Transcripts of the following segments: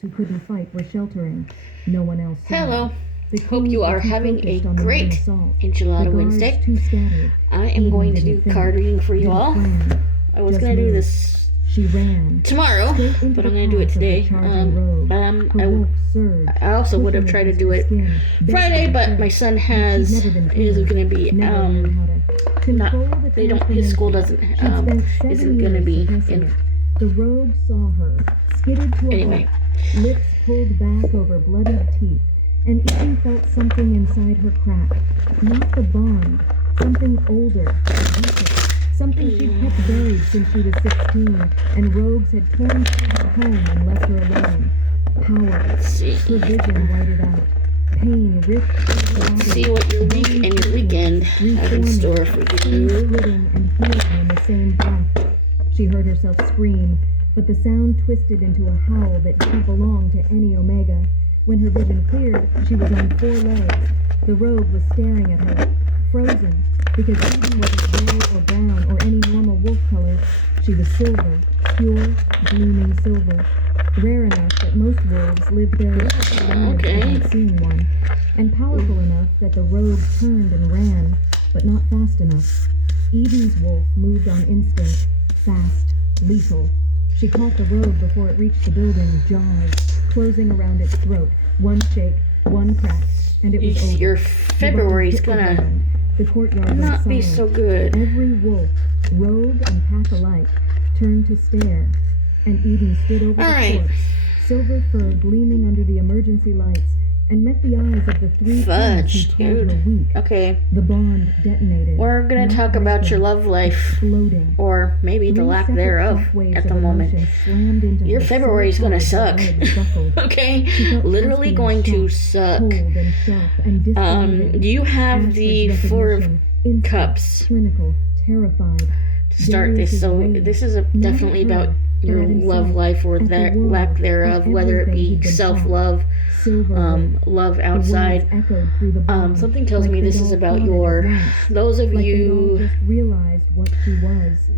who couldn't fight were sheltering. No one else saw. Hello. The Hope you crews are were too having a focused on their own great assault. Enchilada The guards Wednesday. too scattered. I am Eden going to do didn't think, card reading for you didn't all. plan, I was just going to do moved. this She ran tomorrow, straight into but I'm the going to do it path of the today. charging rogue. Her wolf surged, I also would have pushing tried to against do her it skin, Friday, begging but for my rest. son She'd never been is told, going to be never learned how to control the they don't his school transformation. doesn't She'd spent 7 isn't going to years be suppressing in it. The rogue saw her, skidded to a anyway. halt, lips pulled back over bloodied teeth, and Eden felt something inside her crack. Not the bond, something older, deeper, something she'd kept buried since she was 16, and rogues had torn through her home and left her alone. Power, her vision whited out. Pain ripped through her body. See what your week and your weekend have in store for you. Splitting and healing in the same breath. She heard herself scream, but the sound twisted into a howl that didn't belong to any Omega. When her vision cleared, she was on 4 legs. The rogue was staring at her, frozen, because Eden wasn't gray or brown or any normal wolf color. She was silver, pure, gleaming silver, rare enough that most wolves lived their lives without seeing one, and powerful enough that the rogue turned and ran, but not fast enough. Eden's wolf moved on instinct, fast, lethal. She caught the rogue before it reached the building, jaws closing around its throat. One shake, one crack, and it was over. Your February's gonna the courtyard not be silent. so good. Every wolf, rogue and pack alike, turned to stare, and Eden stood over the corpse, silver fur gleaming under the emergency lights, and met the eyes of the 3 friends who told her weak. Okay. The bond detonated. We're gonna talk about your love life, exploding. or maybe the lack thereof at the moment. Your February's gonna suck. Okay, literally going to suck. You have the 4 of Cups clinical, terrified, to start this. So this is definitely about your love life or that lack thereof, whether it be self-love, love outside. Something tells me this is about those of you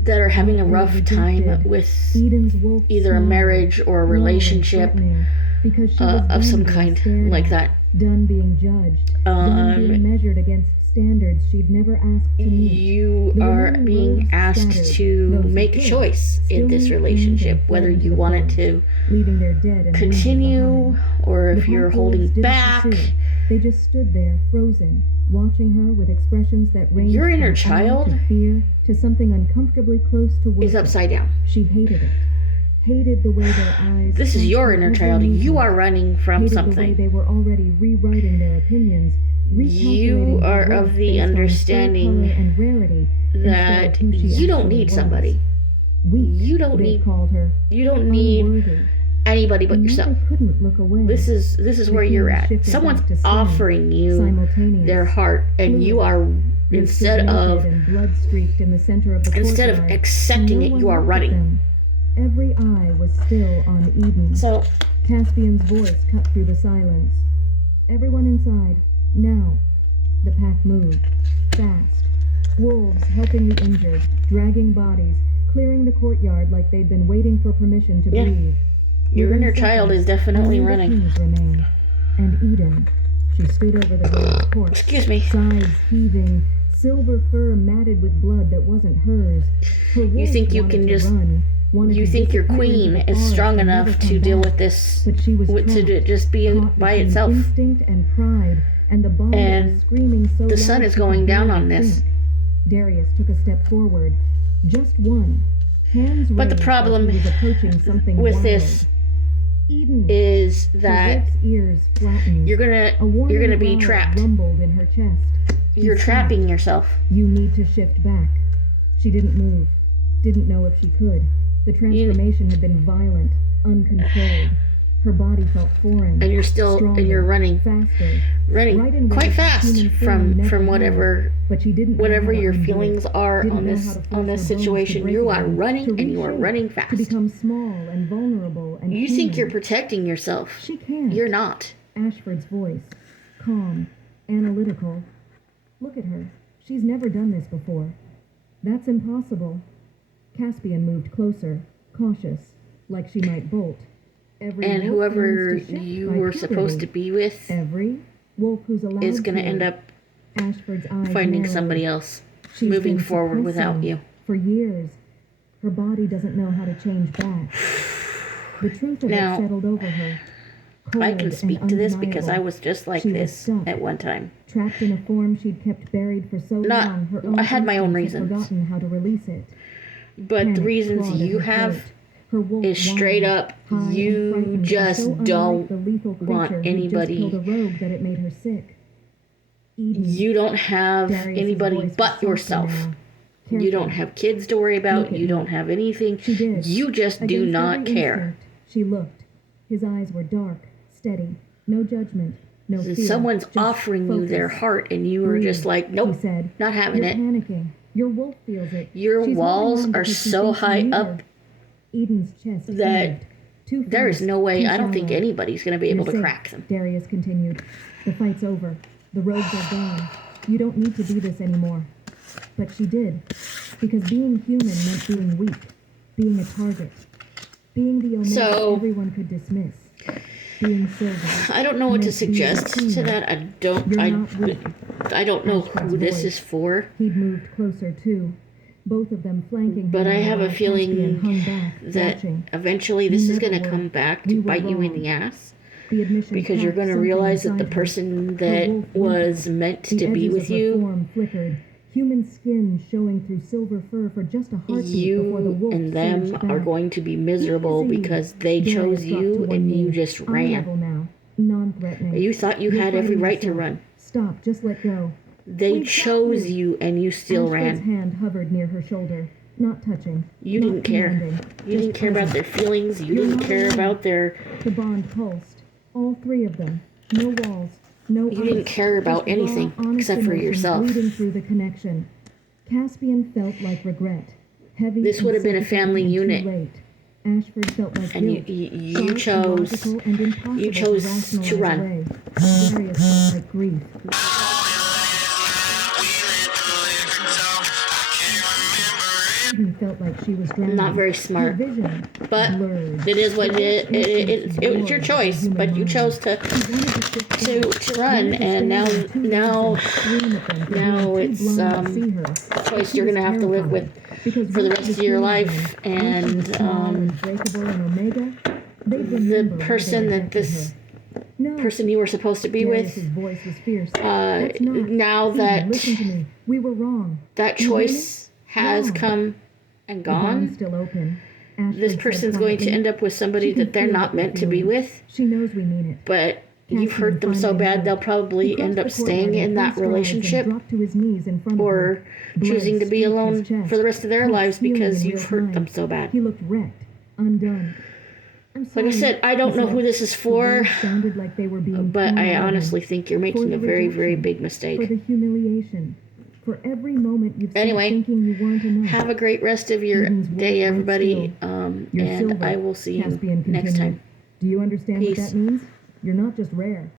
that are having a rough time with either a marriage or a relationship of some kind like that. Done being judged, done being measured against standards she'd never asked to meet. You are being asked to make a choice in this relationship, whether you want it to continue or if you're holding back. They just stood there, frozen, watching her with expressions that ranged your inner from child to fear to something uncomfortably close to worship. Is upside down. She hated it. Hated the way their eyes. This is your inner child. You are running from hated something. The way they were already rewriting their opinions. You are of the understanding and rarity that you don't need somebody. You don't need. Called her you don't need anybody but yourself. Couldn't look away. This is where you're at. Someone's offering you their heart, and you are instead of accepting it, you are running. Every eye was still on Eden. So Caspian's voice cut through the silence. Everyone inside. Now. The pack moved. Fast. Wolves helping the injured, dragging bodies, clearing the courtyard like they'd been waiting for permission to breathe. Your inner child is definitely running. Remained. And Eden. She stood over the girl's corpse. Excuse me. Sides heaving, silver fur matted with blood that wasn't hers. You think you can just... You think your queen is strong enough to deal with this, to just be by itself. Instinct and pride, and the sun is going down on this. Darius took a step forward. Just one. Hands but the problem with this is that you're gonna be trapped. In her chest. You're trapping yourself. You need to shift back. She didn't move. Didn't know if she could. The transformation had been violent, uncontrolled. Her body felt foreign. And you're still, stronger, and you're running, faster, running quite fast from whatever, but she didn't whatever your feelings are on this situation. You are running, and you are running fast. To become small and vulnerable and you think you're protecting yourself. She can't. You're not. Ashford's voice, calm, analytical. Look at her. She's never done this before. That's impossible. Caspian moved closer, cautious, like she might bolt. Every wolf whoever learns to shift you by were supposed to puberty. be with Every wolf who's allowed is going to end up Ashford's eyes finding narrowed. somebody else, She's moving been forward without suppressing you. for years. Her body doesn't know how to change back. The truth of Now, it settled over her. Cold I can speak and to this because I undeniable. was just like She was this stuck, at one time. trapped in a form she'd kept buried for so Not- long. Her own I had my own instincts had reasons. forgotten how to release it. But the Panic reasons clawed at you her have throat. Her wolf is straight whined, up, high and you frightened, just and so don't unlike the lethal want creature who'd just anybody- killed a rogue that it made her sick. Eden, You don't have Darius's anybody voice was but softer yourself. now. You Careful. don't have kids to worry about. Look at You me. don't have anything. She did. You just do Against not every care. instinct, she looked. His eyes were dark, steady, no judgment, no fear. Someone's just offering you their focus. heart, and you were Breathe, just like, nope, he said. not having You're it. panicking. Your wolf feels it. Your She's holding walls on are because she so thinks you high need up her. Eden's chest that heaved. Too there is fast, no way. too I don't think shallow. anybody's going to be You're able to safe, crack them. Darius continued. The fight's over. The rogues are gone. You don't need to do this anymore. But she did. Because being human meant being weak. Being a target. Being the Omega So- everyone could dismiss. Being Silver. I don't know what to meant being suggest to human. that. You're not weak. I don't know Ashford's who this voice. is for. He'd moved closer too. Both of them flanking But him I have a while feeling Caspian hung back, that watching. eventually this You is never going to were. come back We to were bite you in wrong. the ass. The admission Because you're cracked going to something realize that the inside her. person Her that wolf was whimpered. meant The to be edges with of her you, form flickered. Human skin showing through silver fur for just a heartbeat before the you wolf and them surged are back. going to be miserable Easy. because they Darius chose dropped to you one and you knee. just Eye ran. level now, non-threatening. You thought you You're had every fighting right to yourself. run. Stop, just let go. They We've got chose you and you still Ashford's ran. hand hovered near her shoulder, not touching. You not didn't care. commanding, You just didn't care about their present. feelings. You You're didn't not care alone. about their. The bond pulsed. All three of them. No walls. No You didn't ice, care about just raw, anything honest except for emotion yourself. bleeding through the connection. Caspian felt like regret. Heavy This and would have been a suffocating family and too unit. late. Ashford felt like And guilt. you Sharp, chose. illogical, and impossible you chose to, rationalize to run. Away. Darius felt like grief. Eden felt like she was drowning. Not very Her smart. vision But blurred. it is what it is. It was your She choice, but you chose to wanted to shift back. to run, Wanted to and stand now on two legs and scream at them for now being it's, too blind to see her. a choice She you're was gonna have to live terrified, with because for the once rest of the your human life, being, once she was and small and breakable and Omega, they'd the remember why they person that rejected this her. No, person you were supposed to be Darius's with, voice was fierce. That's not. now Eden, that listen to me. We were wrong. that You hear me? choice has Wrong. come and The bond's gone, still open. Ashford this said person's going to quietly. end up with somebody She can that they're feel not what we're meant to be feeling. with, She knows we mean it. but you've Caspian hurt them so finally bad moved. they'll He probably crossed end the up courtyard staying in three that strides and relationship dropped to his knees in front of or her. Blood choosing to be streaked his alone chest. for the rest of their Pulse lives healing because in you've real hurt time. them so bad. He looked wrecked, undone. I'm Like sorry, I said, I don't he know said. who this is The for, words sounded like they were being but torn I out of him. honestly think you're For making the a very, very rejection, big for mistake. the humiliation, for every moment you've spent Anyway, thinking you weren't enough. Have a great rest of your Eden's day, wolf everybody, right You're and silver, I will see you Caspian next continued. time. Do you understand Peace. what that means? You're not just rare.